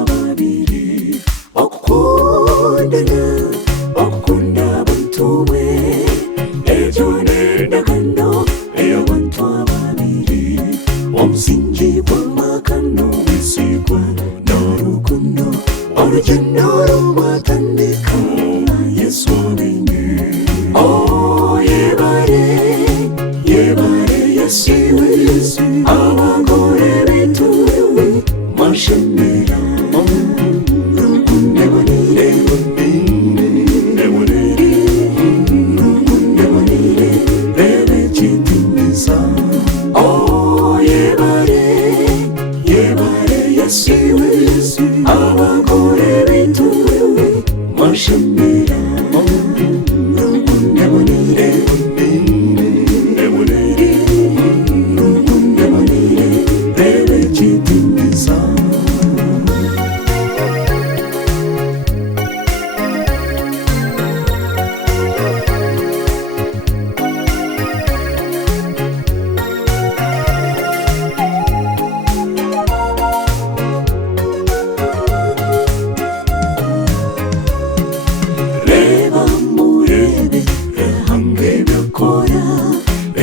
ababiri okukundana okukunda abantu we ejo n'endagano ey'abantu ababiri omusingi gw'amakano wisigwa n'orukundo olugendo lwatandika Yesu abenye yebare yesiwe abagore bituwe mashemera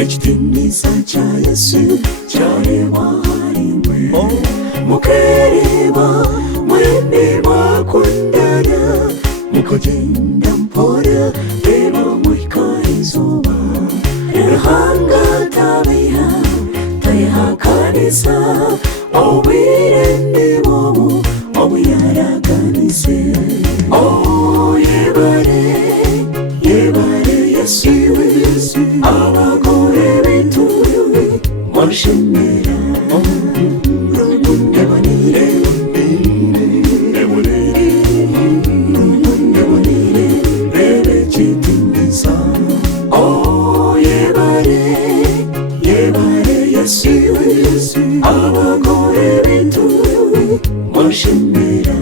ekitiinisa kya Yesu kyalebwa halimwe mukereba mwene mwakundana mukagenda mpora leba mwika izuba ruhanga tayihakanisa obwire ndi bwobu obuyaraganise yebare yesiwe abagore bituwe mashemera abagore bituwe mashemera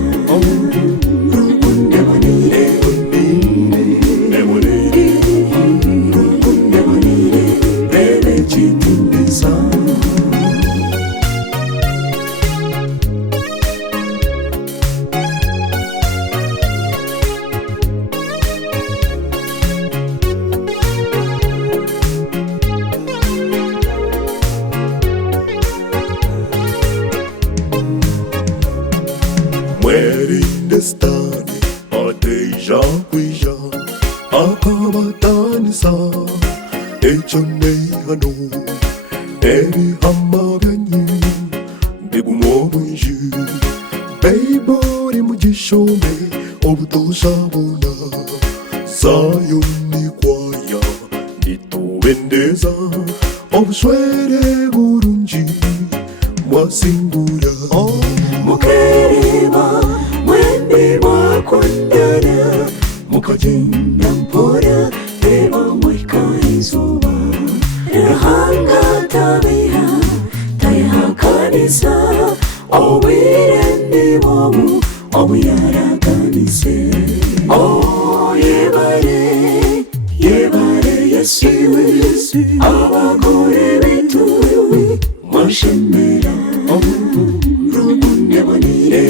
Mwerinestani adeja kwija akabatanisa echonehano ebihama byanyu bigumomwinji beibori mugishome obutoshabona Zayoni kwaya nitubendeza obuswere burungi mwasingura mukereba mwene mwakundana mukagenda mpora leba mwika izuba ruhanga tayihakanisa obwire ndi bwobu obuyaraganise yebare yesiwe abagore bituwe mashemera rukunde bonire